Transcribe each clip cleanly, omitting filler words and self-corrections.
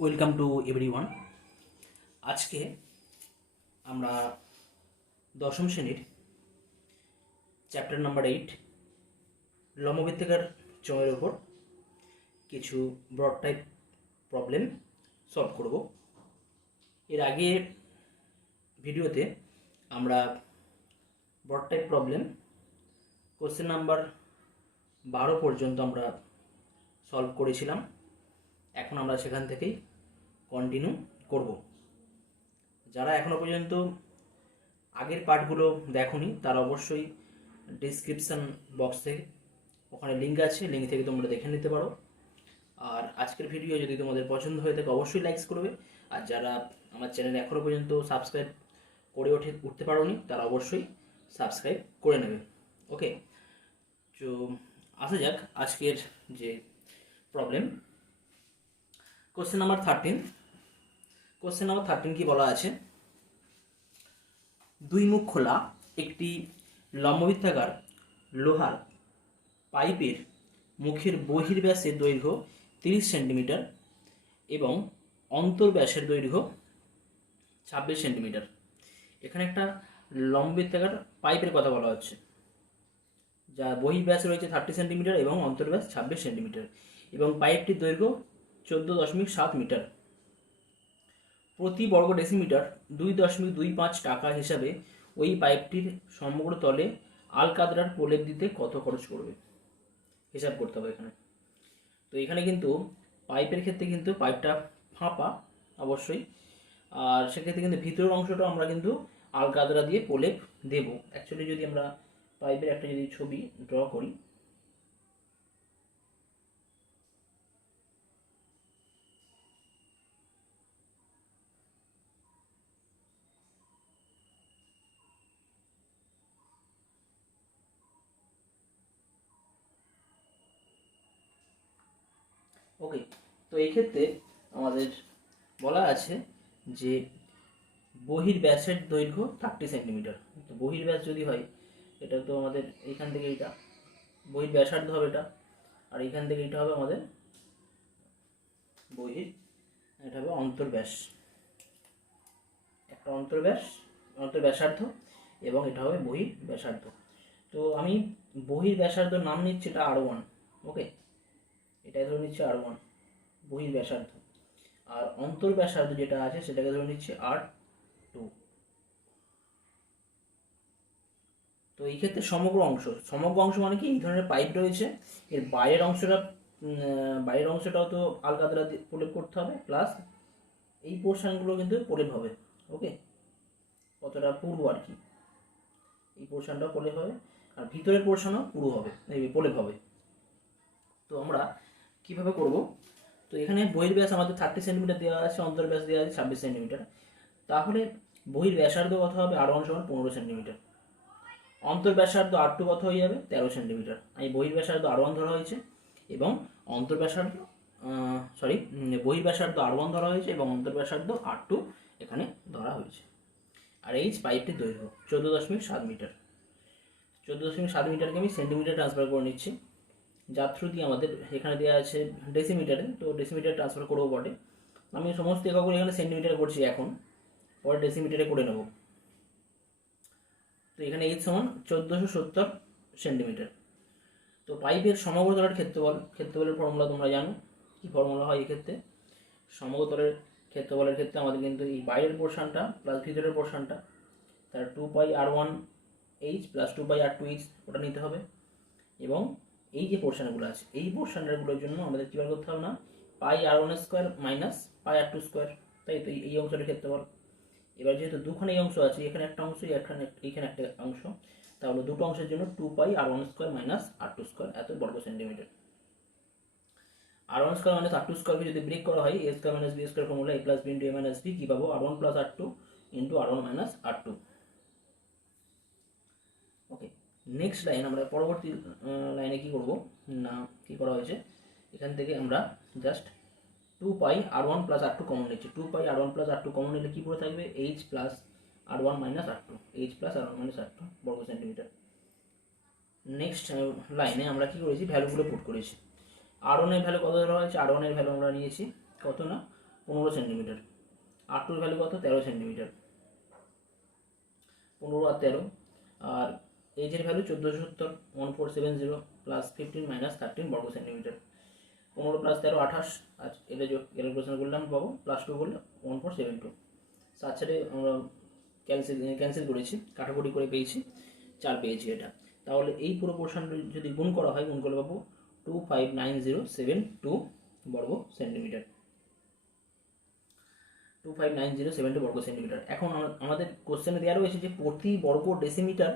Welcome to everyone. আজকে আমরা দশম শ্রেণীর চ্যাপ্টার নাম্বার 8 লম্ববৃত্তাকার চোঙের ওপর কিছু ব্রড টাইপ প্রবলেম সলভ করব। এর আগে ভিডিওতে আমরা broad type problem question number 12 পর্যন্ত আমরা সলভ করেছিলাম। এখন আমরা সেখান থেকেই কন্টিনিউ করব। যারা এখনও পর্যন্ত আগের পার্টগুলো দেখোনি তারা অবশ্যই ডিসক্রিপশান বক্সে ওখানে লিঙ্ক আছে, লিঙ্ক থেকে তোমরা দেখে নিতে পারো। আর আজকের ভিডিও যদি তোমাদের পছন্দ হয়ে থাকে অবশ্যই লাইকস করবে। আর যারা আমার চ্যানেল এখনও পর্যন্ত সাবস্ক্রাইব করে উঠতে পারোনি তারা অবশ্যই সাবস্ক্রাইব করে নেবে। ওকে, তো আসা যাক আজকের যে problem. Question number 13। Question number 13 কি বলা আছে? দুই মুখ খোলা একটি লম্ববৃত্তাকার লোহার পাইপের মুখের বহির্ব্যাসের দৈর্ঘ্য 30 সেন্টিমিটার এবং অন্তর্ব্যাসের দৈর্ঘ্য 26 সেন্টিমিটার। এখানে একটা লম্ববৃত্তাকার পাইপের কথা বলা হচ্ছে, যা বহির্ব্যাস রয়েছে 30 সেন্টিমিটার এবং অন্তর্ব্যাস 26 সেন্টিমিটার এবং পাইপটির দৈর্ঘ্য 14.7 মিটার। প্রতি বর্গ ডেসিমিটার 2.25 টাকা হিসাবে ওই পাইপটির সমগ্র তলে আলকাতরার প্রলেপ দিতে কত খরচ করবে হিসাব করতে হবে এখানে। তো এখানে কিন্তু পাইপের ক্ষেত্রে কিন্তু পাইপটা ফাঁপা অবশ্যই, আর সেক্ষেত্রে কিন্তু ভিতরের অংশটা আমরা কিন্তু আলকাতরা দিয়ে প্রলেপ দেব। অ্যাকচুয়ালি যদি আমরা পাইপের একটা যদি ছবি ড্র করি, ওকে, তো এই ক্ষেত্রে আমাদের বলা আছে যে বহির্ব্যাসের দৈর্ঘ্য 30 সেন্টিমিটার। তো বহির্ব্যাস যদি হয়, এটা তো আমাদের এইখান থেকে এটা বহির্ব্যাসার্ধ হবে এটা, আর এইখান থেকে এটা হবে আমাদের এটা হবে অন্তর্ব্যাস। একটা অন্তর্ব্যাসার্ধ এবং এটা হবে বহির্ব্যাসার্ধ। তো আমি বহির্ব্যাসার্ধ নাম নিচ্ছি এটা R1। ওকে, এটাই ধরে নিচ্ছি R1 বহির্ব্যাসার্ধ, আর অন্তর্ব্যাসার্ধ যেটা আছে সেটাকে ধরে নিচ্ছি R2। তো এই ক্ষেত্রে সমগ্র অংশ মানে কি, এই ধরনের পাইপ রয়েছে, এর বাইরের অংশটাও তো আলকাতরা প্রলেপ করতে হবে, প্লাস এই পোর্শনগুলো কিন্তু প্রলেপ হবে। ওকে, কতটা পুরু আর কি, এই পোর্শনটাও প্রলেপ হবে আর ভিতরের পোর্শনও পুরু হবে, এই প্রলেপ হবে। তো আমরা কিভাবে করব? তো এখানে বহির্ব্যাস আমাদের 30 সেন্টিমিটার দেওয়া আছে, অন্তর্ব্যাস দেওয়া আছে 26 সেন্টিমিটার। তাহলে বহির্ব্যাসার্ধ কত হবে? R1 সমান 15 সেন্টিমিটার। অন্তর্ব্যাসার্ধ R2 কত হয়ে যাবে? 13 সেন্টিমিটার। এই বহির্ব্যাসার্ধ R1 ধরা হয়েছে এবং অন্তর্ব্যাসার্ধ বহির্ব্যাসার্ধ R1 ধরা হয়েছে এবং অন্তর্ব্যাসার্ধ R2 এখানে ধরা হয়েছে। আর এই পাইপটির দৈর্ঘ্য 14.7 মিটার। 14.7 মিটারকে আমি সেন্টিমিটার ট্রান্সফার করে নিচ্ছি, যার থ্রু দিয়ে আমাদের এখানে দেওয়া আছে ডেসিমিটারে, তো ডেসিমিটার ট্রান্সফার করবো বটে। আমি সমস্ত এককগুলো এখানে সেন্টিমিটার করছি, এখন পরে ডেসিমিটারে করে নেব। তো এখানে এইচ সমান 1470 সেন্টিমিটার। তো পাইপের সমগ্র তলের ক্ষেত্রফলের ফর্মুলা তোমরা জানো কি ফর্মুলা হয় এক্ষেত্রে? সমগ্র তলের ক্ষেত্রফলের ক্ষেত্রে আমাদের কিন্তু এই বাইরের পোর্শনটা প্লাস ভিতরের পোর্শনটা, তার 2πr1h প্লাস 2πr2h ওটা নিতে হবে, এবং এই যে পোর্শনগুলো আছে এই পোর্শনগুলোর জন্য আমাদের কী বার করতে হবে না, πr1² মাইনাস πr2², তাই তো এই অংশটার ক্ষেত্রফল। এবার যেহেতু দুখানে এই অংশ আছে, এখানে একটা অংশ এইখানে একটা অংশ, তাহলে দুটো অংশের জন্য 2πr1² মাইনাস r2² এত বর্গ সেন্টিমিটার। r1² মাইনাস r2² যদি ব্রেক করা হয় a² minus b² formula a plus b into a minus b, কী পাবো? r1 plus r2 into r1 minus r2। ওকে, নেক্সট লাইন আমরা পরবর্তী লাইনে কি করব না, কি করা হয়েছে এখান থেকে আমরা just 2πr1 plus r2 common নিচ্ছি। 2πr1 প্লাস r2 কমন নিলে কি পড়ে থাকবে? h plus r1 minus r2, h plus r1 minus r2 বর্গ সেন্টিমিটার। নেক্সট লাইনে আমরা কি করেছি? ভ্যালুগুলো পুট করেছি। r1 এর ভ্যালু কত ধরা হয়েছে? r1 এর ভ্যালু আমরা নিয়েছি কত না 15 সেন্টিমিটার। R2 ভ্যালু কত? 13 সেন্টিমিটার। 15 আর 13, আর এইচের ভ্যালু 1470, 1470 প্লাস 15 মাইনাস 13 বর্গ সেন্টিমিটার। 15 প্লাস 13 28, আর এটা ক্যালকুলেশন করলে আমরা পাবো +2 করলে 1472। 7 সাথে আমরা ক্যান্সেল করেছি, কাটাকুটি করে পেয়েছি 4 পেয়েছি এটা। তাহলে এই পুরো পোর্শনটা যদি গুণ করা হয়, গুণ করলে পাবো 259072 বর্গ সেন্টিমিটার। 259072 বর্গ সেন্টিমিটার। এখন আমাদের কোশ্চেনে দেওয়া রয়েছে যে প্রতি বর্গ ডেসিমিটার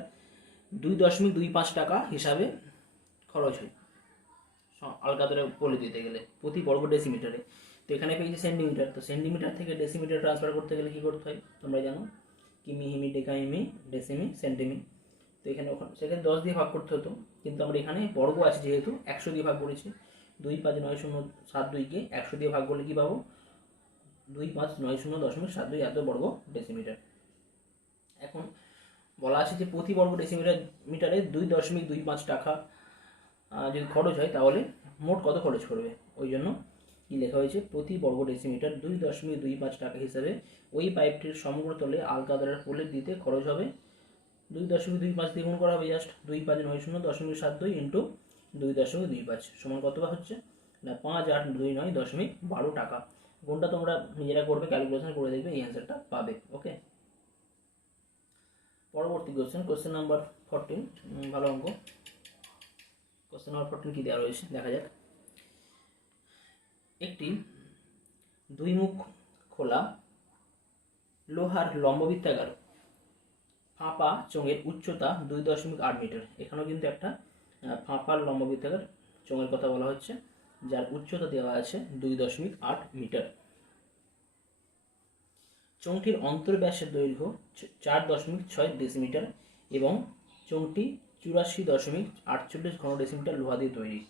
2.25 টাকা হিসাবে খরচ হয়, আলগা করে বলে দিতে গেলে প্রতি বর্গ ডেসিমিটারে। তো এখানে পেয়েছি সেন্টিমিটার, তো সেন্টিমিটার থেকে ডেসিমিটার ট্রান্সফার করতে গেলে কী করতে হয় তোমরা জানো, কিমি, হিমি, ডেকা, ইমি, ডেসিমি, সেন্টিমি। তো এখানে সেখানে 10 দিয়ে ভাগ করতে হতো, কিন্তু আমরা এখানে বর্গ আছে যেহেতু 100 দিয়ে ভাগ করেছি। 259072কে 100 দিয়ে ভাগ করলে কী পাবো? 2590.72 এত বর্গ ডেসিমিটার। এখন বলা আছে যে প্রতি বর্গ ডেসিমিটারে 2.25 টাকা যদি খরচ হয় তাহলে মোট কত খরচ করবে, ওই জন্য কি লেখা হয়েছে, প্রতি বর্গ ডেসিমিটার 2.25 টাকা হিসাবে ওই পাইপটির সমগ্র তলে আলগা দ্বারা প্রলেপ দিতে খরচ হবে। 2.25 দিয়ে গুণ করা হবে জাস্ট, 2590.72 ইন্টু 2.25 সমান কত হচ্ছে না 5829.12 টাকা। গুণটা তোমরা নিজেরা করবে, ক্যালকুলেশন করে দেখবে, এই অ্যান্সারটা পাবে। ওকে, পরবর্তী কোশ্চেন নাম্বার 14, ভালো অঙ্ক। কোশ্চেন নাম্বার 14 কি দেওয়া রয়েছে দেখা যাক। একটি 2 মুখ খোলা লোহার লম্ববৃত্তাকার ফাঁপা চোঙের উচ্চতা 2.8 মিটার। এখানেও কিন্তু একটা ফাঁপা লম্ববৃত্তাকার চোঙের কথা বলা হচ্ছে, যার উচ্চতা দেওয়া আছে 2.8 মিটার। চোঙটির অন্তর্ব্যাসের দৈর্ঘ্য 4.6 ডেসিমিটার এবং চোঙটি 84.48 ঘন ডেসিমিটার লোহা দিয়ে তৈরি।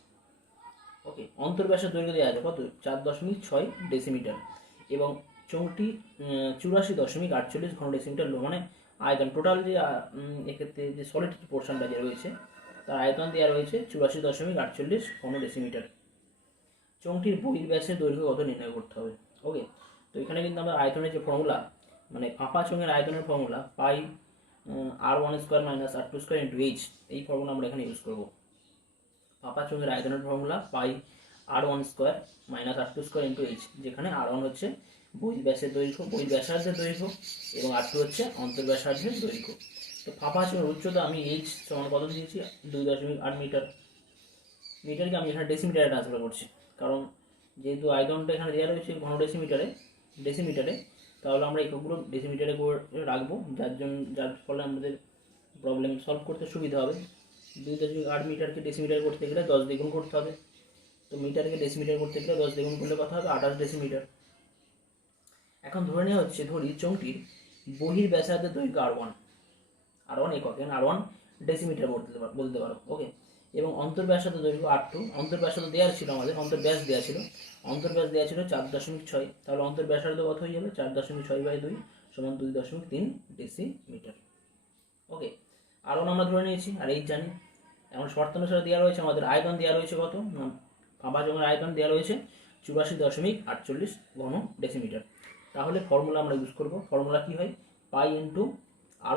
ওকে, অন্তর্ব্যাসের দৈর্ঘ্য দেওয়া আছে কত? 4.6 ডেসিমিটার এবং চোঙটি 84.48 ঘন ডেসিমিটার লোহা, মানে আয়তন টোটাল যে এক্ষেত্রে যে সলিড পোর্শনটা যে রয়েছে তার আয়তন দেওয়া রয়েছে 84.48 ঘন ডেসিমিটার। চোঙটির বহির্ব্যাসের দৈর্ঘ্য কত নির্ণয় করতে হবে। ওকে, তো এখানে কিন্তু আমরা আয়তনের যে ফর্মুলা, মানে ফাঁপা চোঙের আয়তনের ফর্মুলা পাই r1² minus r2² into H, এই ফর্মুলা আমরা এখানে ইউজ করবো। ফাঁপা চোঙের আয়তনের ফর্মুলা পাই r1² minus r2² into H, যেখানে r1 হচ্ছে বহির্ব্যাসের দৈর্ঘ্য, বহির্ব্যাসার্ধের দৈর্ঘ্য, এবং r2 হচ্ছে অন্তর্ব্যাসার্ধের দৈর্ঘ্য। তো ফাঁপা চোঙের উচ্চতা আমি এইচ সমান কত দিয়েছি 2.8 মিটার। মিটারকে আমি এখানে ডেসিমিটারে ট্রান্সফার করছি, কারণ যেহেতু আয়তনটা এখানে দেওয়া রয়েছে ঘন ডেসিমিটারে, তাহলে আমরা এককগুলো ডেসিমিটারে করে রাখবো, যার ফলে আমাদের প্রবলেম সলভ করতে সুবিধা হবে। 2.8 মিটারকে ডেসিমিটার করতে গেলে 10 দিয়ে গুণ করতে হবে, তো মিটারকে ডেসিমিটার করতে গেলে 10 দিয়ে গুণ করলে কথা হবে 28 ডেসিমিটার। এখন ধরে নেওয়া হচ্ছে, ধরি চোঙটির বহির্ব্যাসার্ধের দৈর্ঘ্য r1 একক, r1 ডেসিমিটার বলতে পারো। ওকে, এবং অন্তর্ব্যাসার্ধ দৈর্ঘ্য r2, অন্তর্ব্যাসার্ধ দেওয়া ছিল আমাদের, অন্তর্ব্যাস দেওয়া ছিল 4.6, তাহলে অন্তর্ব্যাসার্ধ কত হয়ে যাবে 4.6/2 সমান 2.3 ডেসিমিটার। ওকে, r1 আমরা ধরে নিয়েছি, আর এইচ জানি। এখন শর্ত অনুসারে দেওয়া রয়েছে আমাদের আয়তন দেওয়া রয়েছে কত, ফাঁপা চোঙের আয়তন দেওয়া রয়েছে 84.48 ঘন ডেসিমিটার। তাহলে ফর্মুলা আমরা ইউজ করব, ফর্মুলা কি হয়, pi into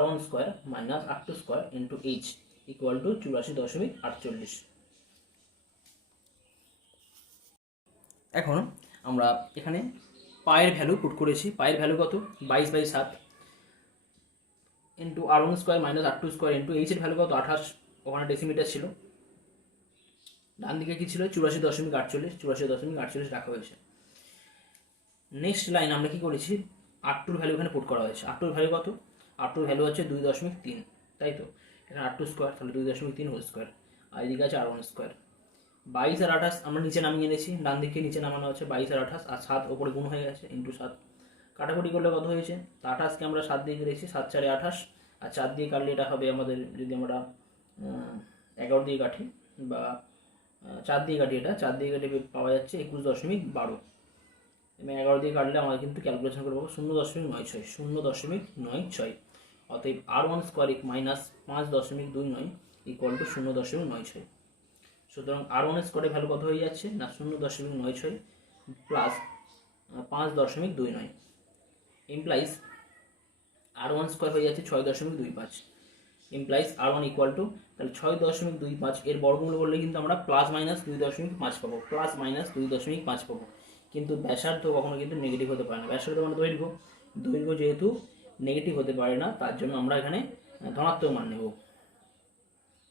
r1² minus r2² into H equal to 84.48। এখন আমরা এখানে পায়ের ভ্যালু পুট করেছি, পায়ের ভ্যালু কত 22/7 into r1² minus r2² into এইচের ভ্যালু কত 28, ওখানে ডেসিমিটার ছিল, ডান দিকে কি ছিল 84.48 রাখা হয়েছে। নেক্সট লাইন আমরা কি করেছি, r2 ভ্যালু এখানে পুট করা হয়েছে। r2 ভ্যালু কত, r2 ভ্যালু হচ্ছে 2.3, তাই তো, এখানে r2², তাহলে 2.3 হোল স্কোয়ার, আর এদিকে আছে r1²। 22 আর 28 আমরা নিচে নামিয়ে এনেছি, ডান দিকে নিচে নামানো আছে 22 আর 28, আর 7 ওপরে গুণ হয়ে গেছে ইন্টু 7, কাটাকুটি করলে কত হয়েছে, 28কে আমরা 7 দিয়ে কেটেছি, 7 4 28, আর 4 দিয়ে কাটলে এটা হবে আমাদের, যদি আমরা 11 দিয়ে কাটি বা 4 দিয়ে কাটি, এটা 4 দিয়ে কাটি পাওয়া যাচ্ছে 21.12, এবং 11 দিয়ে কাটলে আমরা কিন্তু ক্যালকুলেশন করে পাবো 0.96, অতএব r1² মাইনাস 5.29 ইকুয়াল টু 0.96। সুতরাং r1² ভ্যালু কত হয়ে যাচ্ছে না 0.96 প্লাস 5.29 ইমপ্লাইজ R1 স্কোয়ার হয়ে যাচ্ছে 6.25 ইমপ্লাইজ R1 ইকুয়াল টু, তাহলে 6.25 এর বর্গমূল করলে কিন্তু আমরা +-2.5 পাবো, +-2.5 পাবো। কিন্তু ব্যাসার্ধ কখনো কিন্তু নেগেটিভ হতে পারে না। ব্যাসার্ধ মানে দৈর্ঘ্য, দৈর্ঘ্য যেহেতু নেগেটিভ হতে পারে না, তার জন্য আমরা এখানে ধনাত্মক মান নেব।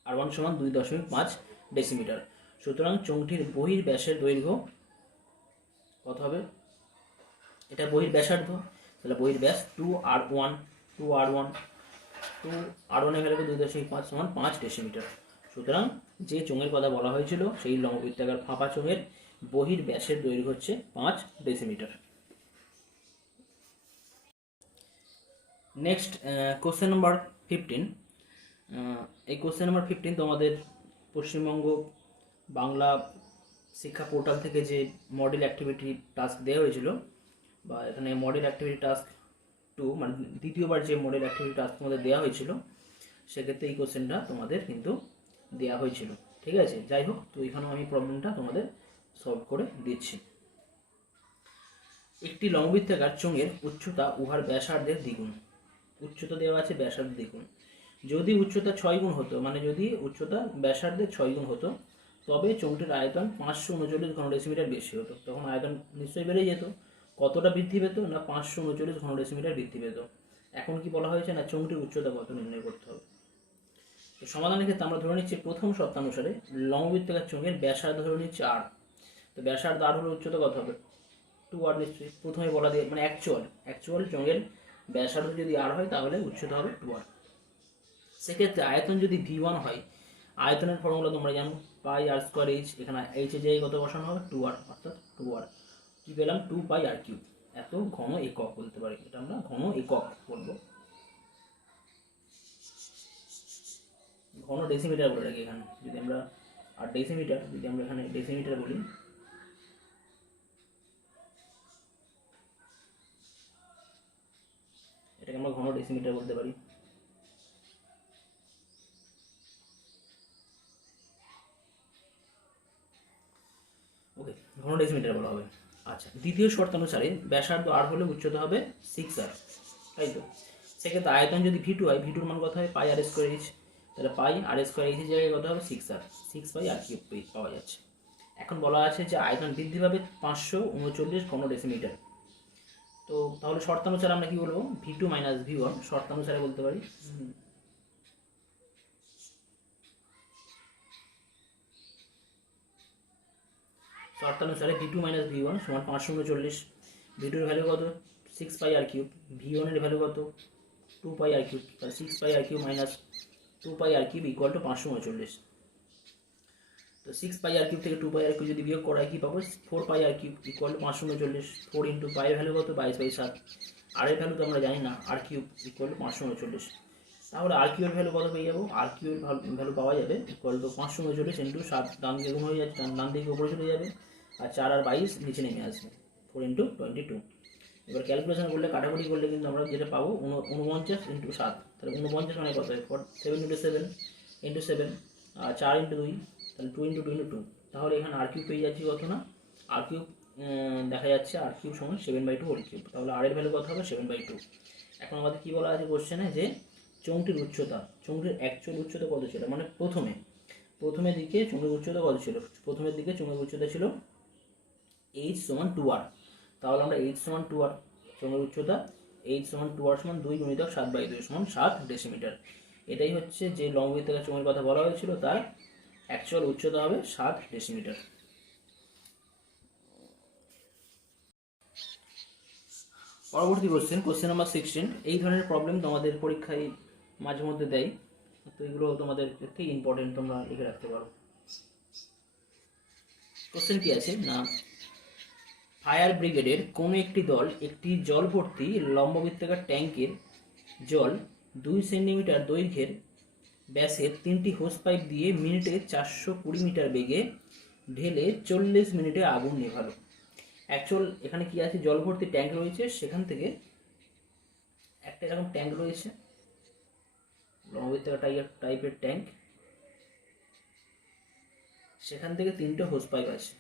R1 সমান 2.5 ডেসিমিটার। সুতরাং চোঙটির বহির ব্যাসের দৈর্ঘ্য কত হবে? এটা বহির ব্যাসার্ধ, তাহলে বহির ব্যাস 2R1 এর ভ্যালু 2.5 সমান 5 ডেসিমিটার। সুতরাং যে চোঙের কথা বলা হয়েছিল সেই লম্ববৃত্তাকার ফাঁপা চোঙের বহির ব্যাসের দৈর্ঘ্য হচ্ছে 5 ডেসিমিটার। Next question number 15। এই কোশ্চেন নাম্বার 15 তোমাদের পশ্চিমবঙ্গ বাংলা শিক্ষা পোর্টাল থেকে যে মডেল অ্যাক্টিভিটি টাস্ক দেওয়া হয়েছিল, বা এখানে মডেল অ্যাক্টিভিটি টাস্ক 2 মানে দ্বিতীয়বার যে মডেল অ্যাক্টিভিটি টাস্ক তোমাদের দেওয়া হয়েছিল, সেক্ষেত্রে এই কোশ্চেনটা তোমাদের কিন্তু দেওয়া হয়েছিল। ঠিক আছে, যাই হোক, তো এখানেও আমি প্রবলেমটা তোমাদের সলভ করে দিচ্ছি। একটি লম্ববৃত্তাকার চোঙের উচ্চতা উহার ব্যাসার্ধের দ্বিগুণ। উচ্চতা দেওয়া আছে, ব্যাসার্ধ দ্বিগুণ। যদি উচ্চতা 6 গুণ হতো, মানে যদি উচ্চতা ব্যাসার্ধের 6 গুণ হতো, তবে চোঙটির আয়তন 539 ঘনডেসিমিটার বেশি হতো। তখন আয়তন নিশ্চয়ই বেড়ে যেত। কতটা বৃদ্ধি পেত না? 539 ঘনডেসিমিটার বৃদ্ধি পেত। এখন কি বলা হয়েছে না, চোঙটির উচ্চতা কত নির্ণয় করতে হবে। তো সমাধানের ক্ষেত্রে আমরা ধরে নিচ্ছি প্রথম শর্তানুসারে লম্ববৃত্তাকার চোঙের ব্যাসার্ধ ধরে নিচ্ছি R। তো ব্যাসার্ধ R হলে উচ্চতা কত হবে? 2R নিশ্চয়ই প্রথমে বলা দিয়ে, মানে অ্যাকচুয়াল চোঙের ব্যাসার্ধ যদি R হয় তাহলে উচ্চতা হবে 2R। সেক্ষেত্রে আয়তন যদি V1 হয়, আয়তনের ফর্মুলা তোমরা জানো, πr²h। এখানে h এর জায়গায় কত বসানো হবে? 2R, অর্থাৎ 2R। কি পেলাম? 2πr3। এত ঘন একক বলতে পারি, এটা আমরা ঘন একক বলবো। ঘন ডেসিমিটার বলে রাখি এখানে, যদি আমরা, আর ডেসিমিটার যদি আমরা এখানে ডেসিমিটার বলি, এটাকে আমরা ঘন ডেসিমিটার বলতে পারি। ওকে, ঘন ডেসিমিটার বলা হবে। আচ্ছা, দ্বিতীয় শর্তানুসারে ব্যাসার্ধ R হলে উচ্চতা হবে 6R, তাই তো? সেক্ষেত্রে আয়তন যদি V2 হয়, V2-র মান কত হয়? πr²h। তাহলে πr²h এর জায়গায় কত হবে? 6R, 6πr³ পাওয়া যাচ্ছে। এখন বলা আছে যে আয়তন বৃদ্ধি পাবে 539 ঘন ডেসিমিটার। তো তাহলে শর্তানুসারে আমরা কি বলবো? V2 - V1 শর্তানুসারে বলতে পারি। শর্তানুসারে V2 - V1 সমান 539। V2 এর ভ্যালু কত? 6πr³। V1 এর ভ্যালু কত? 2πr³। তাহলে 6πr³ - 2πr³ ইকুয়াল টু 539। তো 6πr³ থেকে 2πr³ যদি বিয়োগ করা হয় কি পাবো? 4πr³ equal to 539। 4 ইন্টু পাই এর ভ্যালু কত? 22/7। আর এর ভ্যালু তো আমরা জানি না, r³ ইকুয়াল টু 539। তাহলে r³ এর ভ্যালু কত পেয়ে যাবো? r³ এর ভ্যালু পাওয়া যাবে ইকুয়াল টু 539 ইন্টু 7, ডান দিকে গুণ হয়ে যাচ্ছে, ডান দিকে উপরে চলে যাবে, আর 4 আর 22 নিচে নেমে আসবে, 4 ইন্টু 22। এবার ক্যালকুলেশন করলে, কাটাকুটি করলে কিন্তু আমরা যেটা পাবো 49 ইন্টু 7, তাহলে 49 মানে কত হয়? 7 ইন্টু 7 ইন্টু 7, আর 4 ইন্টু 2, তাহলে 2 ইন্টু 2 ইন্টু 2। তাহলে এখানে r³ পেয়ে যাচ্ছি কত না? r³ দেখা যাচ্ছে r³ সমান 7/2 হোল কিউব। তাহলে r এর ভ্যালু কত হবে? 7/2। এখন আমাদের কি বলা আছে কোশ্চেনে, যে চোঙটির উচ্চতা, চোঙটির অ্যাকচুয়াল উচ্চতা কত ছিল, মানে প্রথমের দিকে চোঙের উচ্চতা কত ছিল? প্রথমের দিকে চোঙের উচ্চতা ছিল h সমান 2R। তাহলে আমরা h সমান 2R, চোঙের উচ্চতা h সমান 2R সমান 2 গুণিতক 7/2 সমান 7 ডেসিমিটার। এটাই হচ্ছে যে লম্ববৃত্তাকার চোঙের কথা বলা হয়েছিল, তার অ্যাকচুয়াল উচ্চতা হবে 7 ডেসিমিটার। পরবর্তী কোশ্চেন নাম্বার 16। এই ধরনের প্রবলেম তোমাদের পরীক্ষায় মাঝে মধ্যে দেয়, তো এগুলো তোমাদের ঠিক ইম্পর্টেন্ট, তোমরা লিখে রাখতে পারো। কোশ্চেন কি আছে না, ফায়ার ব্রিগেডের কোনো একটি দল একটি জল ভর্তি লম্ববৃত্তাকার ট্যাঙ্কের জল 2 সেন্টিমিটার দৈর্ঘ্যের ব্যাসের 3টি হোস পাইপ দিয়ে মিনিটে 420 মিটার বেগে ঢেলে 40 মিনিটে আগুন নেভালো। অ্যাকচুয়াল এখানে কি আছে? জল ভর্তি ট্যাঙ্ক রয়েছে, সেখান থেকে একটা এরকম ট্যাঙ্ক রয়েছে, লম্ববৃত্তাকার টাইপের ট্যাঙ্ক, সেখান থেকে 3টে হোস পাইপ আছে।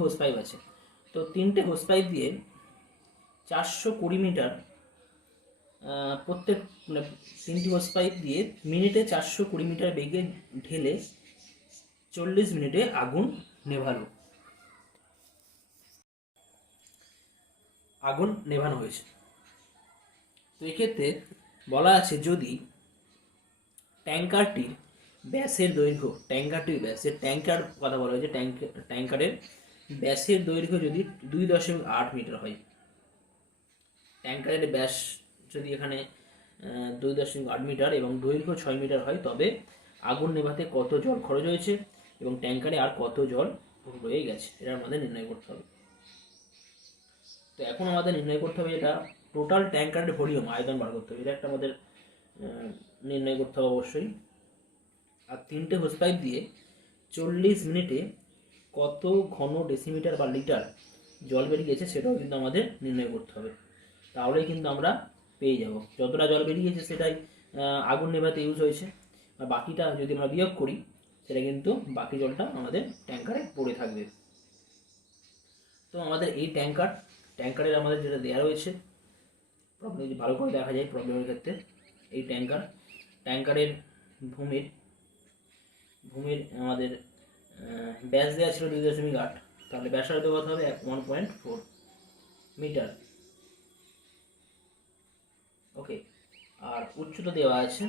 হোস পাইপ আছে। তো 3টে হোস পাইপ দিয়ে 420 মিটার প্রত্যেক, মানে 3টি হোস পাইপ দিয়ে মিনিটে 420 মিটার বেগে ঢেলে 40 মিনিটে আগুন নেভানো হয়েছে। তো এক্ষেত্রে বলা আছে যদি ট্যাঙ্কারটির ব্যাসের দৈর্ঘ্য, ট্যাঙ্কার কথা বলা হয়েছে, ট্যাঙ্কারের ব্যাসের দৈর্ঘ্য যদি 2.8 মিটার হয়, ট্যাঙ্কারের ব্যাস যদি এখানে 2.8 মিটার এবং দৈর্ঘ্য 6 মিটার হয়, তবে আগুন নেভাতে কত জল খরচ হয়েছে এবং ট্যাঙ্কারে আর কত জল রয়ে গেছে, এটা আমাদের নির্ণয় করতে হবে। তো এখন আমাদের নির্ণয় করতে হবে এটা টোটাল ট্যাঙ্কারের ভলিউম, আয়তন বার করতে হবে, এটা একটা আমাদের নির্ণয় করতে হবে অবশ্যই। আর 3টে হোস পাইপ দিয়ে 40 মিনিটে কত ঘন ডেসিমিটার বা লিটার জল বেরিয়েছে সেটাও কিন্তু আমাদের নির্ণয় করতে হবে। তাহলেই কিন্তু আমরা পেয়ে যাব যতটা জল বেরিয়েছে সেটাই আগুন নেভাতে ইউজ হয়েছে, আর বাকিটা যদি আমরা বিয়োগ করি সেটা কিন্তু বাকি জলটা আমাদের ট্যাঙ্কারে পড়ে থাকবে। তো আমাদের এই ট্যাঙ্কারের আমাদের যেটা দেওয়া রয়েছে, প্রবলেম যদি ভালো করে দেখা যায় প্রবলেমের ক্ষেত্রে, এই ট্যাঙ্কারের ভূমির আমাদের ব্যাস দেওয়া ছিল 2.8, তাহলে ব্যাসার্ধ কত হবে 1.4 মিটার। ওকে, আর উচ্চতা দেওয়া আছে,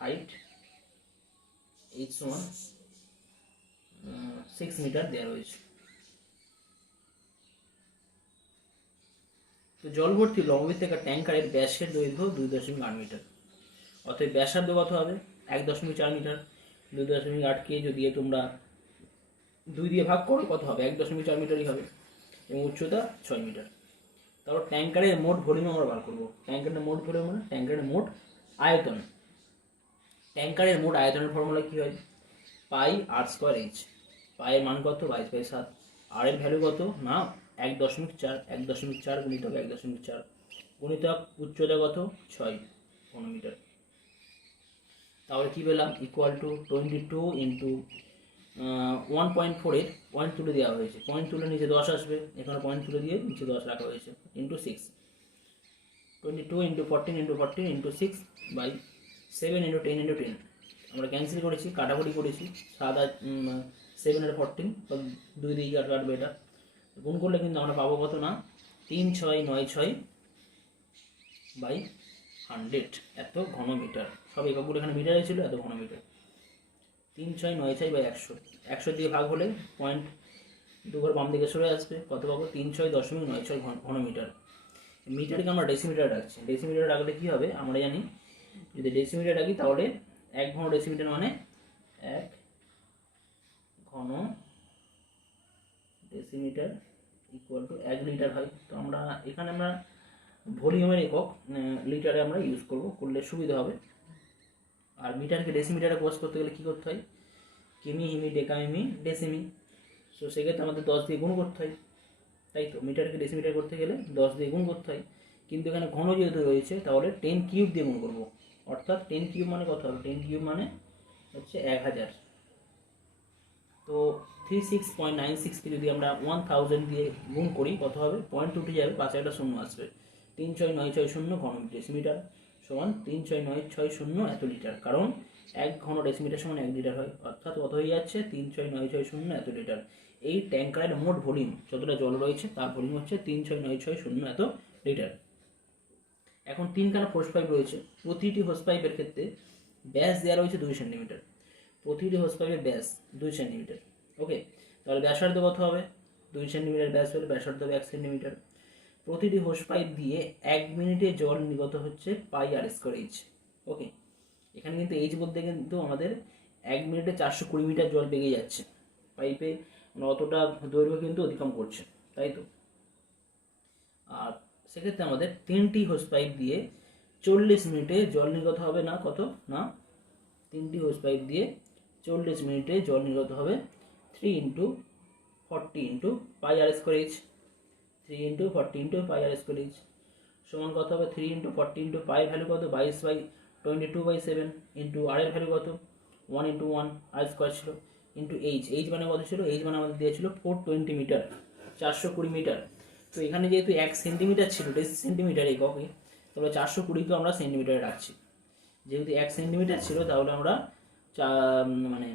হাইট h সমান 6 মিটার দেওয়া রয়েছে। তো জল ভর্তি লম্ববৃত্তাকার ট্যাঙ্কারের ব্যাসের দৈর্ঘ্য 2.8 মিটার, অতএব ব্যাসার্ধ কত হবে 1.4 মিটার। 2.8কে যদি তোমরা 2 দিয়ে ভাগ করো কত হবে 1.4 মিটারই হবে, এবং উচ্চতা 6 মিটার। তারপর ট্যাঙ্কারের মোট ভলিউম আমরা বার করবো। ট্যাঙ্কারের মোট ভলিউম মানে ট্যাঙ্কারের মোট আয়তন। ট্যাঙ্কারের মোট আয়তনের ফর্মুলা কী হয়, পাই আর স্কোয়ার এইচ। পায়ের মান কত 22/7, আর এর ভ্যালু কত না 1.4 গুণিতক 1.4 গুণিতক উচ্চতা কত 6 ঘনমিটার। তাহলে কী পেলাম, ইকুয়াল টু 22 ইন্টু 1.4 এর পয়েন্ট তুলে দেওয়া হয়েছে, পয়েন্ট তুলে নিচে 10 আসবে, এখানে পয়েন্ট তুলে দিয়ে নিচে 10 রাখা হয়েছে, into 6, 22 into 14 into 14 into 6 by 7 into 10 into 10। আমরা ক্যান্সেল করেছি, কাটাকুটি করেছি, 7 আর 7 আর 14, দুই দিকে কাটবে, এটা গুণ করলে কিন্তু আমরা পাবো কত না 3696 বাই 100, এত ঘনমিটার। সব এককগুলো এখানে মিটারে ছিল, এত ঘনমিটার। 3696 বাই 100, 100 দিয়ে ভাগ হলে পয়েন্ট দুবার বাম দিকে সরে আসবে, কত পাবো 36.96 ঘনমিটার। মিটারকে আমরা ডেসিমিটার রাখছি, ডেসিমিটার রাখলে কী হবে আমরা জানি, যদি ডেসিমিটার রাখি তাহলে 1 ঘন ডেসিমিটার মানে 1 ঘন ডেসিমিটার ইকুয়াল টু 1 লিটার হয়। তো আমরা এখানে ভলিউমের একক লিটারে আমরা ইউজ করলে সুবিধা হবে। আর মিটারকে ডেসিমিটারে প্রকাশ করতে গেলে কী করতে হয়, কিমি, হিমি, ডেকামিমি, ডেসিমি। সো সেক্ষেত্রে আমাদের 10 দিয়ে গুণ করতে হয়, তাই তো। মিটারকে ডেসিমিটার করতে গেলে 10 দিয়ে গুণ করতে হয়, কিন্তু এখানে ঘন যেহেতু রয়েছে তাহলে 10 কিউব দিয়ে গুণ করবো, অর্থাৎ 10 কিউব মানে কত হবে, 10 কিউব মানে হচ্ছে 1000। তো 36.96কে যদি আমরা 1000 দিয়ে গুণ করি কত হবে, পয়েন্ট উঠে যাবে, পাশে একটা শূন্য আসবে, 36960 ঘন ডেসিমিটার সমান 36960 এত লিটার, কারণ 1 ঘন ডেসিমিটার সমান 1 লিটার হয়, অর্থাৎ কত হয়ে যাচ্ছে 36960 এত লিটার। এই ট্যাঙ্কারের মোট ভলিউম যতটা জল রয়েছে তার ভলিউম হচ্ছে 36960 এত লিটার। এখন 3খানা হোস পাইপ রয়েছে, প্রতিটি হোস পাইপের ক্ষেত্রে ব্যাস দেওয়া রয়েছে 2 সেন্টিমিটার, প্রতিটি হোস পাইপের ব্যাস 2 সেন্টিমিটার। ওকে, তাহলে ব্যাসার্ধ কত হবে 2 সেন্টিমিটার ব্যাস হলে ব্যাসার্ধ হবে 1 সেন্টিমিটার। প্রতিটি হোস পাইপ দিয়ে 1 মিনিটে জল নির্গত হচ্ছে পাই আর স্কোয়ার এইচ। ওকে, এখানে কিন্তু এইচ বলতে কিন্তু আমাদের 1 মিনিটে 420 মিটার জল বেরিয়ে যাচ্ছে পাইপে, অতটা দৈর্ঘ্য কিন্তু অতিক্রম করছে, তাই তো। আর সেক্ষেত্রে আমাদের 3টি হোস পাইপ দিয়ে 40 মিনিটে জল নির্গত হবে না কত না 3টি হোস পাইপ দিয়ে 40 মিনিটে জল নির্গত হবে 3 into 40 into pi r square h, 3 into 40 into pi r square h সমান কত হবে 3 ইন্টু 40 ইন্টু পাই ভ্যালু কত 22/22/7 ইন্টু আর এর ভ্যালু কত 1 ইন্টু 1 আর স্কোয়ার ছিল, ইন্টু এইচ মানে কত ছিল, এইচ মানে আমাদের দিয়েছিল 420 মিটার। 420 মিটার। তো এখানে যেহেতু 1 সেন্টিমিটার ছিল সেন্টিমিটার এককে, তাহলে 420কে আমরা সেন্টিমিটারে রাখছি। যেহেতু 1 সেন্টিমিটার ছিল তাহলে আমরা মানে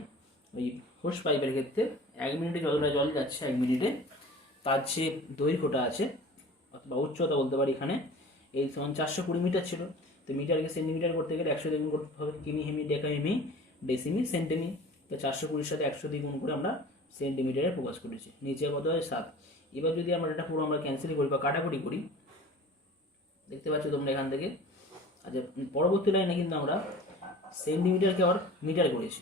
ওই হোস পাইপের ক্ষেত্রে 1 মিনিটে যতটা জল যাচ্ছে 1 মিনিটে তার যে দৈর্ঘ্যটা আছে অথবা উচ্চতা বলতে পারি এখানে, এই সমান 420 মিটার ছিল। তো মিটারকে সেন্টিমিটার করতে গেলে 100 দিয়ে গুণ করতে হবে, কিমি হেমি ডেকা হেমি ডেসিমি সেন্টিমি। তো 420 সাথে 100 দিয়ে গুণ করে আমরা সেন্টিমিটারে প্রকাশ করেছি। নিচে কত হয় 7। এবার যদি আমরা এটা পুরো আমরা ক্যান্সেল করি বা কাটাকুটি করি, দেখতে পাচ্ছ তোমরা এখান থেকে। আচ্ছা, পরবর্তী লাইনে কিন্তু আমরা সেন্টিমিটারকে আবার মিটার করেছি,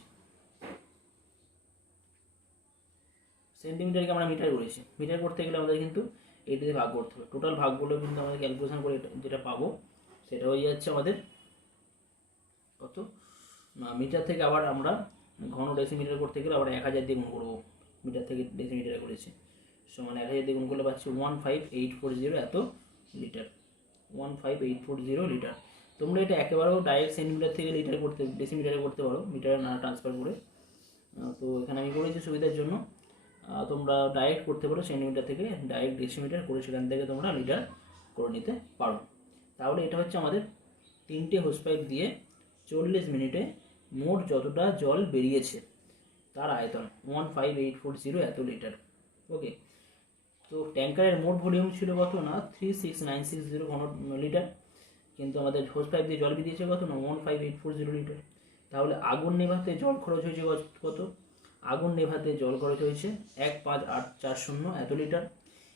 সেন্টিমিটারকে আমরা মিটার করেছি। মিটার করতে গেলে আমাদের কিন্তু এইটাতে ভাগ করতে হবে। টোটাল ভাগগুলো কিন্তু আমাদের ক্যালকুলেশন করে যেটা পাবো সেটা হয়ে যাচ্ছে আমাদের কত না, মিটার থেকে আবার আমরা ঘন ডেসিমিটার করতে গেলে আবার 1000 দিয়ে গুণ করবো। মিটার থেকে ডেসিমিটারে করেছি, সমান 1000 দিয়ে গুণ করলে পাচ্ছি 15840 এত লিটার, 15840 লিটার। তোমরা এটা একেবারেও ডাইরেক্ট সেন্টিমিটার থেকে লিটার করতে ডেসিমিটারে করতে পারো, মিটারে না ট্রান্সফার করে। তো এখানে আমি করেছি সুবিধার জন্য, তোমরা ডাইরেক্ট করতে পারো সেন্টিমিটার থেকে ডাইরেক্ট ডেসিমিটার করে সেখান থেকে তোমরা লিটার করে নিতে পারো। তাহলে এটা হচ্ছে আমাদের 3টে হোস পাইপ দিয়ে 40 মিনিটে মোট যতটা জল বেরিয়েছে তার আয়তন 15840 এত লিটার। ওকে, তো ট্যাঙ্কারের মোট ভলিউম ছিল কত না 36960 ঘন লিটার, কিন্তু আমাদের হোস পাইপ দিয়ে জল বেরিয়েছে কত না 15840 লিটার। তাহলে আগুন নেভাতে জল খরচ হয়েছে কত? আগুন নেভাতে জল খরচ হয়েছে 15840 এত লিটার।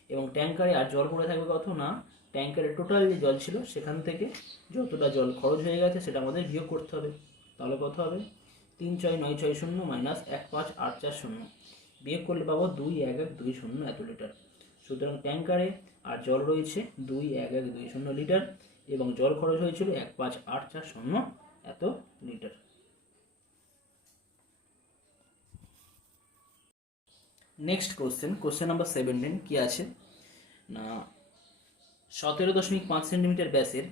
এবং ট্যাঙ্কারে আর জল পড়ে থাকবে কত না, ট্যাঙ্কারে টোটাল যে জল ছিল সেখান থেকে যতটা জল খরচ হয়ে গেছে সেটা আমাদের বিয়োগ করতে হবে। তাহলে কত হবে 36960 মাইনাস 15840, বিয়োগ করলে পাবো 21120 এত লিটার। সুতরাং ট্যাঙ্কারে আর জল রয়েছে 21120 লিটার এবং জল খরচ হয়েছিল 15840 এত লিটার। নেক্সট কোশ্চেন নাম্বার 17 কি আছে না, 17.5 সেন্টিমিটার ব্যাসের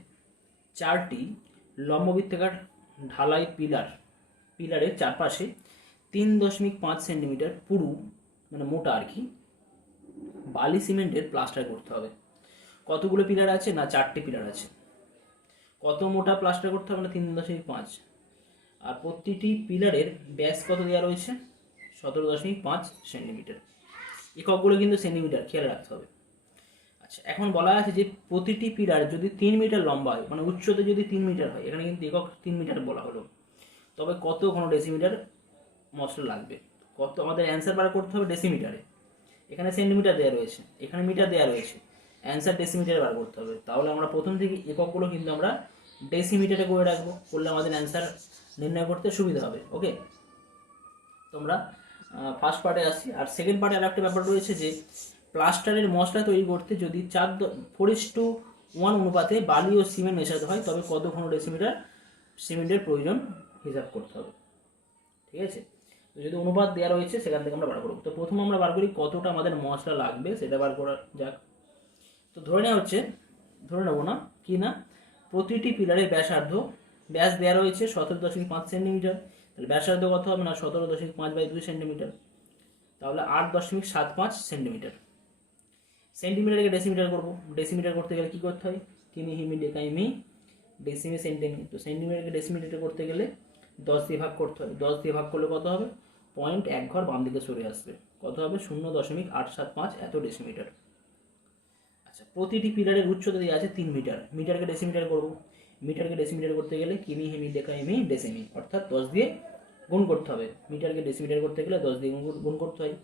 4টি লম্ববৃত্তাকার ঢালাই পিলারের চারপাশে 3.5 সেন্টিমিটার পুরু মানে মোটা আর কি বালি সিমেন্টের প্লাস্টার করতে হবে। কতগুলো পিলার আছে না 4টে পিলার আছে। কত মোটা প্লাস্টার করতে হবে না 3.5, আর প্রতিটি পিলারের ব্যাস কত দেওয়া রয়েছে 17.5 সেন্টিমিটার। এককগুলো কিন্তু সেন্টিমিটার, খেয়াল রাখতে হবে। আচ্ছা, এখন বলা আছে যে প্রতিটি পিলার যদি 3 মিটার লম্বা হয়, মানে উচ্চতা যদি 3 মিটার হয়, এখানে কিন্তু একক 3 মিটার বলা হলো, তবে কত ঘন ডেসিমিটার মশলা লাগবে, কত আমাদের অ্যান্সার বার করতে হবে ডেসিমিটারে। এখানে সেন্টিমিটার দেওয়া রয়েছে, এখানে মিটার দেওয়া রয়েছে, অ্যান্সার ডেসিমিটারে বার করতে হবে। তাহলে আমরা প্রথম থেকে এককগুলো কিন্তু আমরা ডেসিমিটারে করে রাখবো, করলে আমাদের অ্যান্সার নির্ণয় করতে সুবিধা হবে। ওকে, তোমরা ফার্স্ট পার্টে আসছি। আর সেকেন্ড পার্টে আরেকটা ব্যাপার রয়েছে যে প্লাস্টারের মশলা তৈরি করতে যদি 4:1 অনুপাতে বালি ও সিমেন্ট মেশাতে হয় তবে কত ঘন ডেসিমিটার সিমেন্টের প্রয়োজন হিসাব করতে হবে। ঠিক আছে, তো যদি অনুপাত দেওয়া রয়েছে সেখান থেকে আমরা বার করবো। তো প্রথম আমরা বার করি কতটা আমাদের মশলা লাগবে সেটা বার করা যাক। তো ধরে নেবো না কি না, প্রতিটি পিলারের ব্যাস দেওয়া রয়েছে 17.5 সেন্টিমিটার। তাহলে ব্যাসার্ধ কত হবে না 17.5/2 সেন্টিমিটার, তাহলে 8.75 সেন্টিমিটার। সেন্টিমিটারকে ডেসিমিটার করবো, ডেসিমিটার করতে গেলে কী করতে হয়, কিমি হিমি ডেকাইমি ডেসিমি সেন্টিমি। তো সেন্টিমিটারকে ডেসিমিটার করতে গেলে 10 দিয়ে ভাগ করতে হয়, 10 দিয়ে ভাগ করলে কত হবে 0.1 ঘর বাম দিকে সরে আসবে, কত হবে 0.875 এত ডেসিমিটার। আচ্ছা, প্রতিটি পিলারের উচ্চতা দিয়ে আছে 3 মিটার, মিটারকে ডেসিমিটার করবো, মিটারকে ডেসিমিটার করতে গেলে কিমি হেমি ডেকা হেমি ডেসিমি, অর্থাৎ 10 দিয়ে গুণ করতে হবে। মিটারকে ডেসিমিটার করতে গেলে 10 দিয়ে গুণ করতে হয়,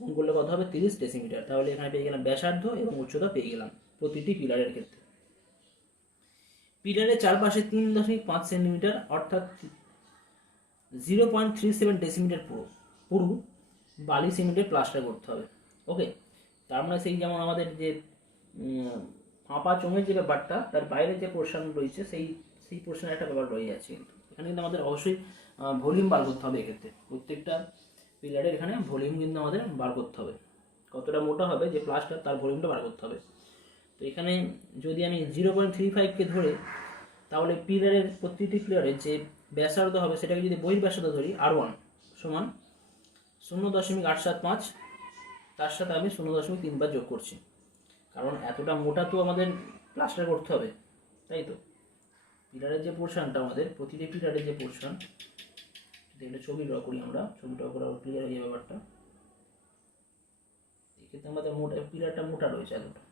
গুণ করলে কত হবে 30 ডেসিমিটার। তাহলে এখানে পেয়ে গেলাম ব্যাসার্ধ এবং উচ্চতা পেয়ে গেলাম প্রতিটি পিলারের ক্ষেত্রে। পিলারের চারপাশে 3.5 সেন্টিমিটার অর্থাৎ 0.37 ডেসিমিটার পুরু বালি সিমেন্টের প্লাস্টার করতে হবে। ওকে, তার মানে সেই যেমন আমাদের যে ফাঁপা চোঙের যে ব্যাপারটা তার বাইরের যে পোর্শন রয়েছে সেই পোর্শনের একটা ব্যাপার রয়ে যাচ্ছে। কিন্তু এখানে কিন্তু আমাদের অবশ্যই ভলিউম বার করতে হবে। এক্ষেত্রে প্রত্যেকটা পিলারের এখানে ভলিউম কিন্তু আমাদের বার করতে হবে, কতটা মোটা হবে যে প্লাস্টার তার ভলিউমটা বার করতে হবে। তো এখানে যদি আমি 0.35কে ধরে, তাহলে পিলারের প্রতিটি পিলারের যে ব্যাসার্ধ হবে সেটাকে যদি বহির্ব্যাসার্ধ ধরি R1 সমান 0.875 তার সাথে আমি 0.3 বার যোগ করছি, কারণ এতটা মোটা তো আমাদের প্লাস্টার করতে হবে, তাই তো। পিলারের যে পোর্শনটা আমাদের, প্রতিটি পিলারের যে পোর্শন, যদি একটা ছবি ড্র করি, আমরা ছবি ড্র করা ক্লিয়ার হয়ে যাবে ব্যাপারটা। এক্ষেত্রে আমাদের মোটা পিলারটা মোটা রয়েছে এতটা,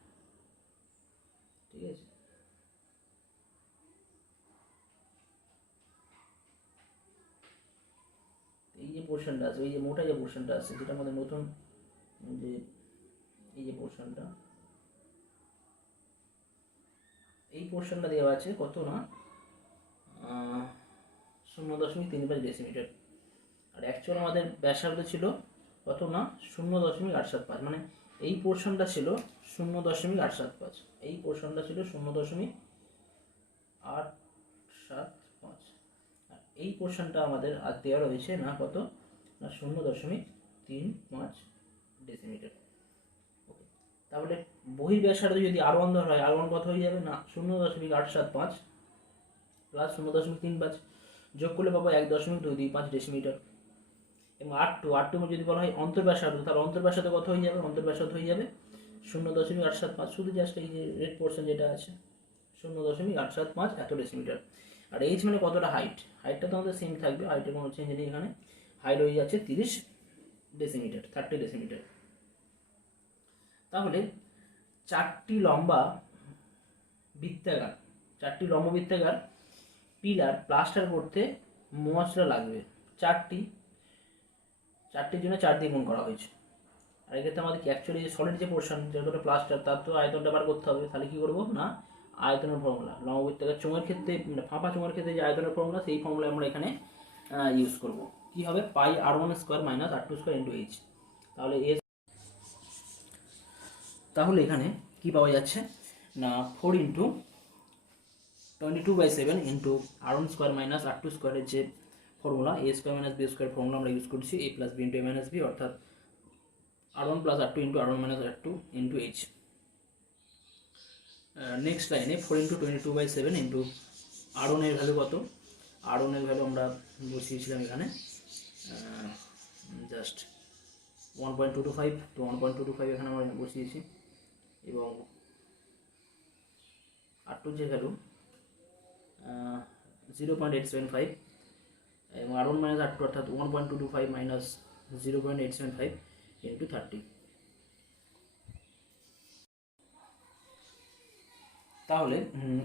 ঠিক আছে। এই যে পোর্শনটা আছে, এই যে মোটা যে পোর্শনটা আছে, যেটা আমাদের নতুন যে এই যে পোর্শনটা, এই পোর্শনটা দেওয়া আছে কত না 0.35 ডেসিমিটার। আর অ্যাকচুয়াল আমাদের ব্যাসার্ধ ছিল কত না 0.875, মানে এই পোর্শনটা ছিল 0.875, এই পোর্শনটা ছিল 0.875, আর এই পোর্শনটা আমাদের আর দেওয়া রয়েছে না কত না 0.35 ডেসিমিটার। ওকে, তাহলে বহির্ব্যাসার্ধ যদি R1 ধরা হয়, R1 কত হয়ে যাবে না 0.875 প্লাস 0.35 যোগ করলে পাবো 1.225 ডেসিমিটার। এবং R2 যদি বলা হয় অন্তর্ব্যাসার্ধ, তাহলে অন্তর্ব্যাসার্ধ কত হয়ে যাবে, অন্তর্ব্যাসার্ধ হয়ে যাবে 0.875, শুধু জাস্ট এই যে রেড পোর্শন যেটা আছে 0.875 এত ডেসিমিটার। আর এইচ মানে কতটা হাইটটা তো আমাদের সেম থাকবে, হাইটের কোনো চেঞ্জ নেই এখানে, হাইট হয়ে যাচ্ছে 30 ডেসিমিটার, 30 ডেসিমিটার। তাহলে চারটি লম্ব বৃত্তাকার পিলার প্লাস্টার করতে মশলা লাগবে চারটির জন্য 4 দিয়ে গুণ করা হয়েছে। আর এক্ষেত্রে আমাদের অ্যাকচুয়ালি যে সলিড যে পোর্শন যেটা প্লাস্টার, তার তো আয়তনটা বার করতে হবে। তাহলে কি করবো না আয়তনের ফর্মুলা, লম্ববৃত্তাকার চোঙের ক্ষেত্রে মানে ফাঁপা চোঙের ক্ষেত্রে যে আয়তনের ফর্মুলা, সেই ফর্মুলা আমরা এখানে ইউজ করব। কি হবে পাই R1 square minus R2 square into H. তাহলে এখানে কি পাওয়া যাচ্ছে না 4 into 22/7 into R1 square minus R2 স্কোয়ারের যে formula, a square minus b square formula আমরা ইউজ করছি, a plus b into a minus b, অর্থাৎ R1 plus R2 into R1 minus R2 into H. Next লাইনে 4 into 22/7 into R1 এর value কত, R1 এর value আমরা বসিয়েছিলাম এখানে জাস্ট 1.225, তো 1.225 এখানে আমরা বসিয়েছি, এবং R2 যে ভ্যালু 0.875, এবং R1 মাইনাস R2 অর্থাৎ 1.225 মাইনাস 0.875 ইন্টু 30। তাহলে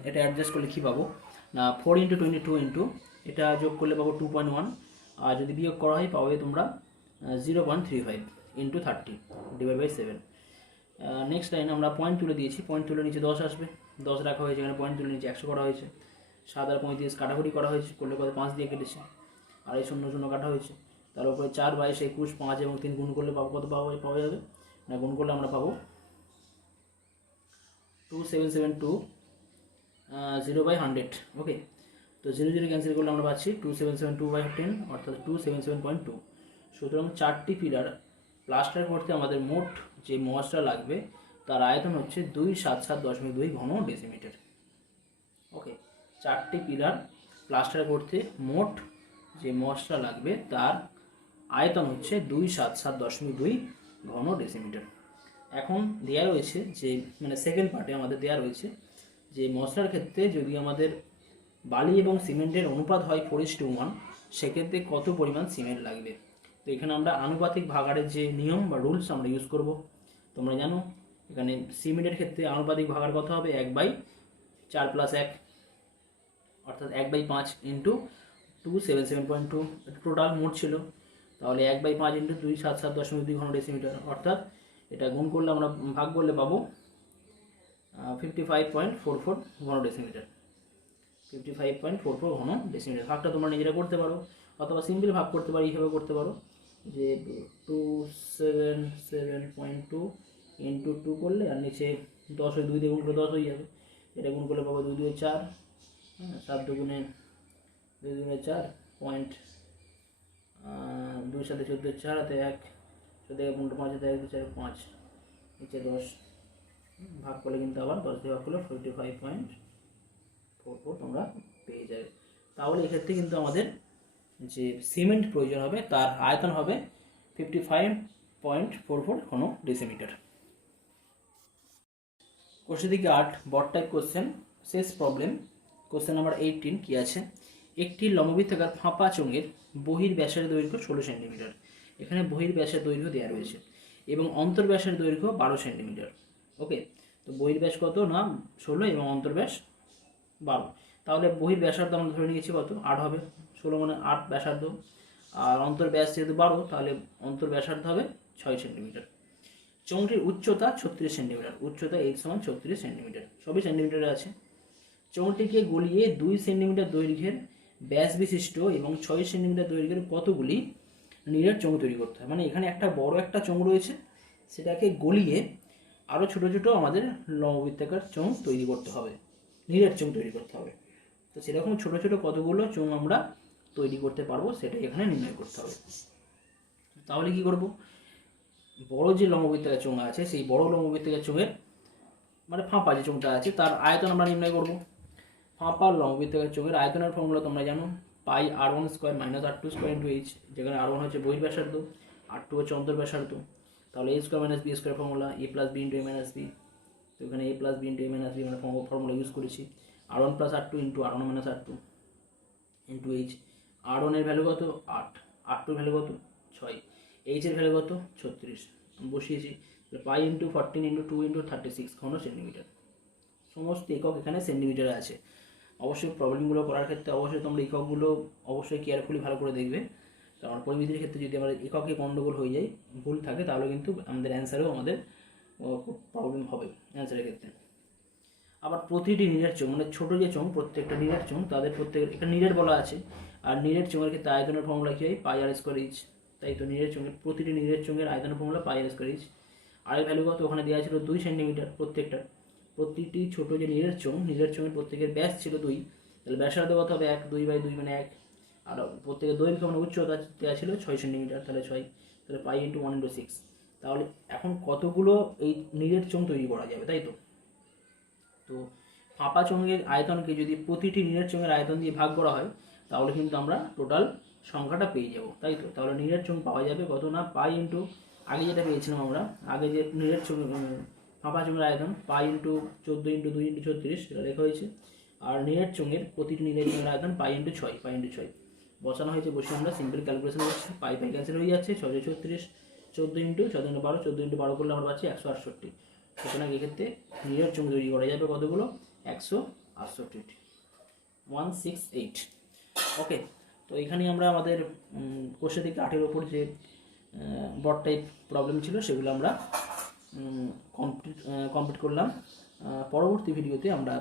এটা অ্যাডজাস্ট করলে কী পাবো না 4 ইন্টু 22 ইন্টু এটা যোগ করলে পাবো 2.1, আর যদি বিয়োগ করা হয় পাবে তোমরা 0.35 ইন্টু 30 ডিভাইড বাই 7। নেক্সট লাইনে আমরা পয়েন্ট তুলে দিয়েছি, পয়েন্ট তুলে নিচে 10 আসবে, 10 রাখা হয়েছে, এখানে পয়েন্ট তুলে নিচে 100 করা হয়েছে, 7 আর 35 কাটাকুটি করা হয়েছে, করলে কত 5 দিয়ে কেটেছে, আর এই 0 কাটা হয়েছে, তার উপরে 4 22 21 5 এবং 3 গুণ করলে পাবো কত পাওয়া যাবে না, গুণ করলে আমরা পাবো 2772 0/100। ওকে, তো 0 ক্যান্সেল করলে আমরা পাচ্ছি 2772/10 অর্থাৎ 277.2। সুতরাং 4টি পিলার প্লাস্টার করতে আমাদের মোট যে মশলা লাগবে তার আয়তন হচ্ছে 277.2 ঘন ডেসিমিটার। ওকে, 4টি পিলার প্লাস্টার করতে মোট যে মশলা লাগবে তার আয়তন হচ্ছে 277.2 ঘন ডেসিমিটার। এখন দেওয়া রয়েছে যে মানে সেকেন্ড পার্টে আমাদের দেওয়া রয়েছে যে মশলার ক্ষেত্রে যদি আমাদের বালি এবং সিমেন্টের অনুপাত হয় 4:1, সেক্ষেত্রে কত পরিমাণ সিমেন্ট লাগবে। তো এখানে আমরা আনুপাতিক ভাগাড়ের যে নিয়ম বা রুলস আমরা ইউজ করব। তোমরা জানো এখানে সিমেন্টের ক্ষেত্রে আনুপাতিক ভাগাড় কত হবে 1/4 + 1, অর্থাৎ 1/5 ইন্টু 277.2 টোটাল মোট ছিল, তাহলে 1/5 ইন্টু 277.2 ঘন ডেসিমিটার, অর্থাৎ এটা গুণ করলে আমরা ভাগ করলে পাবো 55.44 ঘন ডেসিমিটার, 55.44 ঘন ডেসিমিটার। ভাগটা তোমরা নিজেরা করতে পারো, অথবা সিম্পল ভাগ করতে পারো, এইভাবে করতে পারো যে 277.2 ইন্টু 2 করলে, আর নিচে 10 2 দিয়ে গুণ করলে 10 হয়ে যাবে, এটা গুণ করলে পাবো 2 2 4, 7 2 গুণে 2 2 4 পয়েন্ট 2 7 14 4 হাতে 1, 14 15 5 হাতে 1 2 4 5, নিচে 10, ভাগ করলে কিন্তু আবার 10 দিয়ে ভাগ করলে 45.44 তোমরা পেয়ে যাবে। তাহলে এক্ষেত্রে কিন্তু আমাদের যে সিমেন্ট প্রয়োজন হবে তার আয়তন হবে 55 0.44 ঘন ডেসিমিটার। কোশ্চেন দিকে 8 বড টাইপ কোশ্চেন, শেষ প্রবলেম। কোশ্চেন নাম্বার 18 কি আছে, একটি লম্ববৃত্তাকার ফাঁপা চোঙের বহির ব্যাসের দৈর্ঘ্য 16 সেন্টিমিটার। এখানে বহির ব্যাসের দৈর্ঘ্য দেওয়া রয়েছে এবং অন্তর্ব্যাসের দৈর্ঘ্য 12 সেন্টিমিটার। ওকে, তো বহির ব্যাস কত না 16 এবং অন্তর্ব্যাস 12। তাহলে বহির ব্যাসার্ধ আমরা ধরে নিয়েছি কত 8 হবে, 16 মানে 8 ব্যাসার্ধ, আর অন্তর্ব্যাস যেহেতু 12 তাহলে অন্তর্ব্যাসার্ধ হবে 6 সেন্টিমিটার। চোঙটির উচ্চতা 36 সেন্টিমিটার, উচ্চতা h সমান 36 সেন্টিমিটার, সবই সেন্টিমিটারে আছে। চোঙটিকে গলিয়ে 2 সেন্টিমিটার দৈর্ঘ্যের ব্যাস বিশিষ্ট এবং 6 সেন্টিমিটার দৈর্ঘ্যের কতগুলি নীড়ের চোঙ তৈরি করতে হয়। মানে এখানে একটা বড় একটা চোঙ রয়েছে, সেটাকে গলিয়ে আরও ছোটো ছোটো আমাদের লম্ববৃত্তাকার চোঙ তৈরি করতে হবে, নীড়ের চোঙ তৈরি করতে হবে। তো সেরকম ছোটো ছোটো কতগুলো চোঙ আমরা তৈরি করতে পারবো সেটাই এখানে নির্ণয় করতে হবে। তাহলে কি করব, বড় যে লম্ববৃত্তাকার চোঙ আছে সেই বড় লম্ববৃত্তাকার চোঙের মানে ফাঁপা যে চোঙটা আছে তার আয়তন আমরা নির্ণয় করব। ফাঁপা লম্ববৃত্তাকার চোঙের আয়তনের ফর্মুলা তোমরা জানো, pi r1 square minus r2 square into H, যেখানে r1 হচ্ছে বহির্ব্যাসার্ধ, r2 হচ্ছে অন্তর্ব্যাসার্ধ। তাহলে a square minus B square formula, a plus B into A minus B. তো এখানে a plus B into A minus B মানে ফর্মুলা ইউজ করেছি। r1 plus r2 into r1 minus r2 into H. r1 এর value কত 8, r2 এর value কত 6, H এর value কত 36 বসিয়েছি। পাই ইন্টু 14 ইন্টু 2 ইন্টু 36 ঘন সেন্টিমিটার। সমস্ত একক এখানে সেন্টিমিটারে আছে। অবশ্যই প্রবলেমগুলো করার ক্ষেত্রে অবশ্যই তোমরা এককগুলো অবশ্যই কেয়ারফুলি ভালো করে দেখবে, কারণ পরিমিতির ক্ষেত্রে যদি আমাদের এককে গণ্ডগোল হয়ে যায়, ভুল থাকে, তাহলে কিন্তু আমাদের অ্যান্সারেও আমাদের খুব প্রবলেম হবে অ্যান্সারের ক্ষেত্রে। আবার প্রতিটি নীড়ের চোঙ মানে ছোটো যে চোঙ প্রত্যেকটা নীড়ের চোঙ তাদের প্রত্যেকের এখানে নীড়ের বলা আছে, আর নীড়ের চোঙের ক্ষেত্রে আয়তনের ফর্মুলা কী হয় পাই আর স্কোয়ার এইচ। তাই তো নীড়ের চোঙের প্রতিটি নীড়ের চোঙের আয়তনের ফর্মুলা পাই আর স্কোয়ার এইচ। আর এর ভ্যালু কত ওখানে দেওয়া ছিল 2 সেন্টিমিটার প্রত্যেকটা। প্রতিটি ছোটো যে নীড়ের চোঙের প্রত্যেকের ব্যাস ছিল 2, তাহলে ব্যাসার্ধ কত হবে 1, 2/2 মানে 1। আর প্রত্যেকের দৈর্ঘ্য মানে উচ্চতা দেওয়া ছিল 6 সেন্টিমিটার, তাহলে 6, তাহলে পাই ইন্টু 1 ইন্টু 6। তাহলে এখন কতগুলো এই নীড়ের চোঙ তৈরি করা যাবে, তাই তো। তো ফাঁপা চোঙের আয়তনকে যদি প্রতিটি নীড়ের চোঙের আয়তন দিয়ে ভাগ করা হয় তাহলে কিন্তু আমরা টোটাল সংখ্যাটা পেয়ে যাব, তাই তো। তাহলে নীড়ের চোঙ পাওয়া যাবে কত না পাই ইন্টু, আগে যেটা পেয়েছিলাম আমরা, আগে যে নীড়ের চোঙ ফাঁপা চোঙের আয়তন পাই ইন্টু 14 ইন্টু 2 ইন্টু 36 এটা লেখা হয়েছে। আর নীড়ের চোঙের প্রতিটি নীড়ের চোঙের আয়তন পাই ইন্টু 6 বসানো হয়েছে। বসে আমরা সিম্পল ক্যালকুলেশন করছি, পাই ক্যান্সেল হয়ে যাচ্ছে, 6 36, 14 ইন্টু 6 12, 14 ইন্টু 12 করলে আমরা পাচ্ছি 168। সুতরাং এক্ষেত্রে নীড়ের চোঙ তৈরি করা যাবে কতগুলো 168, 168। ওকে, তো এখানে আমরা আমাদের কোশ্চেন থেকে 8-এর ওপর যে বড টাইপ প্রবলেম ছিল সেগুলো আমরা কমপ্লিট করলাম। পরবর্তী ভিডিওতে আমরা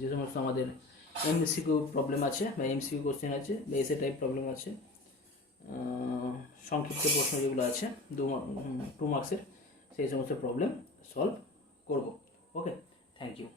যে সমস্ত আমাদের এমসিকিউ প্রবলেম আছে বা এমসিকিউ কোশ্চেন আছে বা এসএ টাইপ প্রবলেম আছে, সংক্ষিপ্ত প্রশ্ন যেগুলো আছে 2 মার্কসের, সেই সমস্ত প্রবলেম সলভ করব। ওকে, থ্যাংক ইউ।